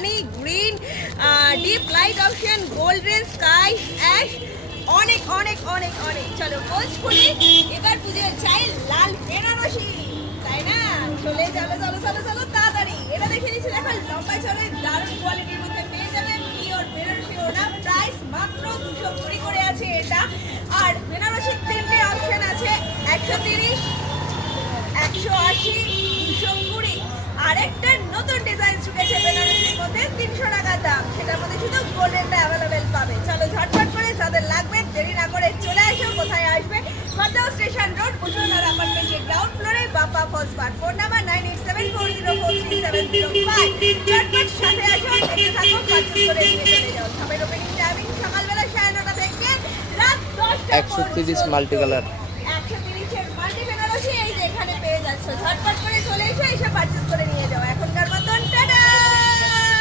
হানি green, deep light option, golden sky, ash, অনেক অনেক অনেক অনেক। চলো পোস্ট করি, এবার পুজো চাই লাল বেনারসি, তাই না? চলে চলো চলো চলো চলো তাড়াতাড়ি। এটা দেখে নিচ্ছি, দেখো লম্বা চলে দারুণ কোয়ালিটির মধ্যে পেয়ে যাবেন পিওর বেনারসি ওড়না। প্রাইস মাত্র 220 করে আছে এটা। আর বেনারসির তিনটে অপশন আছে, 130, 180, 220। আর একটা নতুন ডিজাইন ঢুকেছে বেনারসির মধ্যে, 300 টাকা দাম। সেটার মধ্যে শুধু গোল্ডেনটা অ্যাভেলেবেল পাবে। চলো ঝটপট করে যাদের লাগবে দেরি না করে চলে আসো। কোথায় আসবে? খড়দহ স্টেশন রোড, উজ্জ্বলার অ্যাপার্টমেন্টের গ্রাউন্ড ফ্লোরে, Bappa first part. Phone number 9874043705। ঝটপট সাথে আসো, দেখতে থাকো, পারচেজ করে নিয়ে চলে যাও। সবাই ওপেনিং টাইমিং সকালবেলা 9:30 থেকে রাত 10টা। 130 মাল্টি কালার, 130 এর মাল্টি বেনারসি এই যে এখানে পেয়ে যাচ্ছ। ঝটপট করে চলে এসে পারচেজ করে